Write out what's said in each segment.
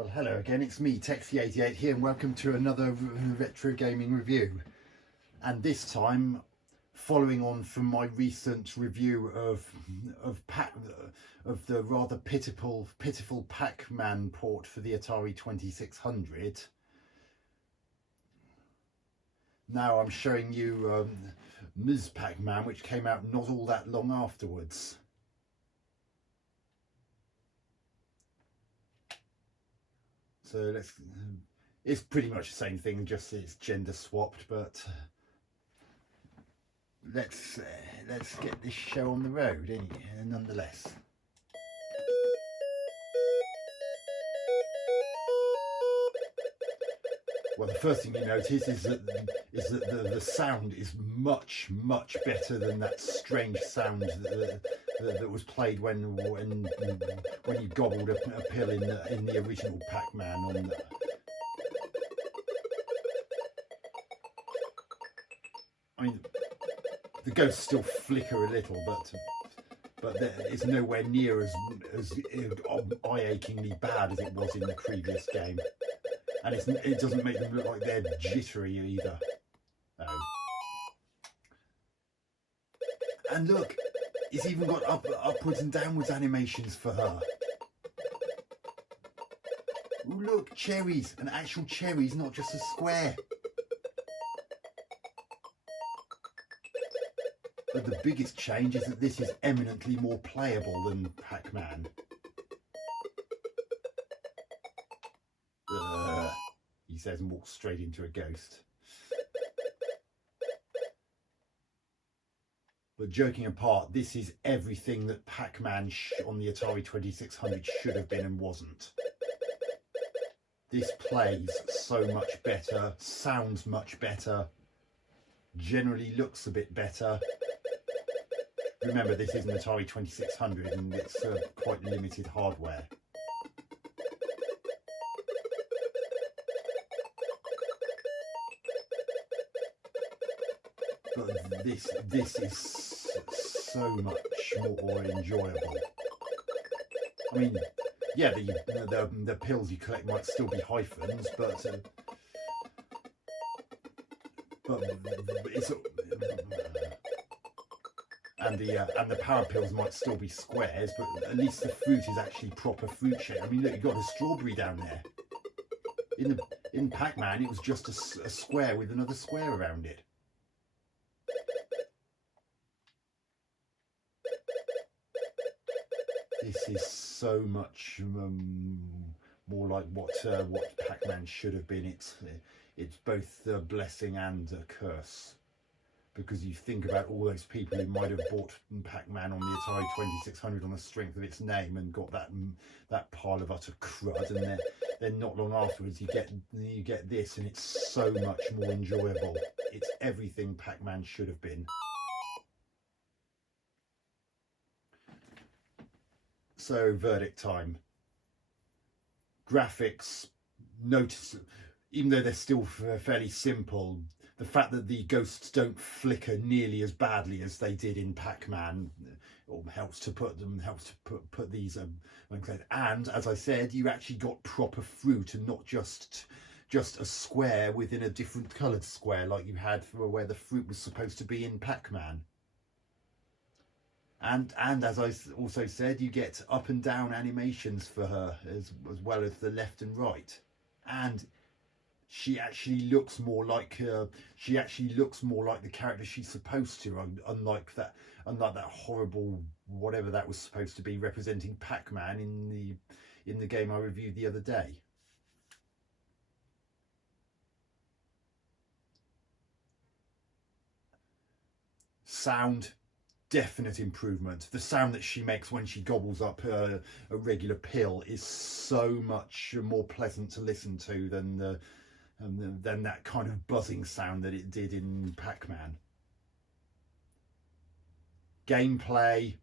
Well, hello again, it's me, Texy88 here, and welcome to another retro gaming review. And this time, following on from my recent review of the rather pitiful Pac-Man port for the Atari 2600, now I'm showing you Ms. Pac-Man, which came out not all that long afterwards. So it's pretty much the same thing, just it's gender swapped, but let's get this show on the road nonetheless. Well, the first thing you notice is that the sound is much better than that strange sound that was played when you gobbled a pill in the original Pac-Man. I mean, the ghosts still flicker a little, but it's nowhere near as eye-achingly bad as it was in the previous game. And it doesn't make them look like they're jittery either. And look, it's even got upwards and downwards animations for her. Ooh, look, cherries, an actual cherries, not just a square. But the biggest change is that this is eminently more playable than Pac-Man. He says, and walks straight into a ghost. But joking apart, this is everything that Pac-Man on the Atari 2600 should have been and wasn't. This plays so much better, sounds much better, generally looks a bit better. Remember, this is an Atari 2600 and it's quite limited hardware. But this is so much more enjoyable. I mean, yeah, the pills you collect might still be hyphens, but it's and the power pills might still be squares, but at least the fruit is actually proper fruit shape. I mean, look, you've got a strawberry down there. In Pac-Man, it was just a square with another square around it. This is so much more like what Pac-Man should have been. It's both a blessing and a curse, because you think about all those people who might have bought Pac-Man on the Atari 2600 on the strength of its name and got that pile of utter crud, and then not long afterwards you get this, and it's so much more enjoyable. It's everything Pac-Man should have been. So, verdict time. Graphics, notice, even though they're still fairly simple, the fact that the ghosts don't flicker nearly as badly as they did in Pac-Man helps to put these and as I said, you actually got proper fruit and not just a square within a different coloured square like you had for where the fruit was supposed to be in Pac-Man. And as I also said, you get up and down animations for her as well as the left and right, and she actually looks more like the character she's supposed to, unlike that horrible whatever that was supposed to be representing Pac-Man in the game I reviewed the other day. Sound, definite improvement. The sound that she makes when she gobbles up a regular pill is so much more pleasant to listen to than that kind of buzzing sound that it did in Pac-Man. Gameplay,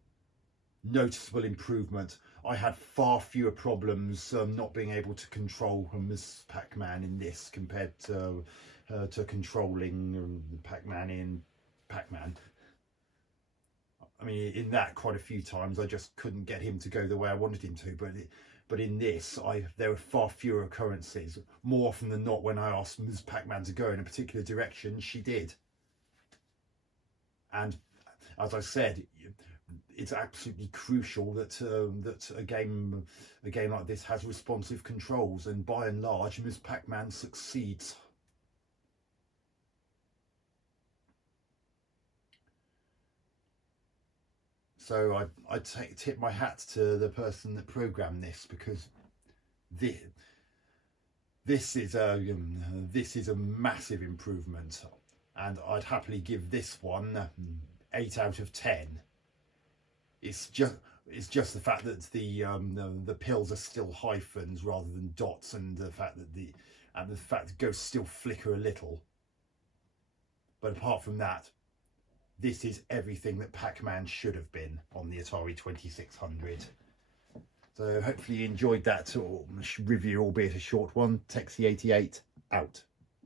noticeable improvement. I had far fewer problems not being able to control Miss Pac-Man in this compared to controlling Pac-Man in Pac-Man. I mean, in that, quite a few times I just couldn't get him to go the way I wanted him to, But in this, there are far fewer occurrences. More often than not, when I asked Ms. Pac-Man to go in a particular direction, she did. And as I said, it's absolutely crucial that that a game like this has responsive controls, and by and large, Ms. Pac-Man succeeds. So I tip my hat to the person that programmed this, because this is a massive improvement, and I'd happily give this one 8 out of 10. It's just the fact that the pills are still hyphens rather than dots, and the fact that ghosts still flicker a little. But apart from that, this is everything that Pac-Man should have been on the Atari 2600. So hopefully you enjoyed that review, albeit a short one. Texie88 out.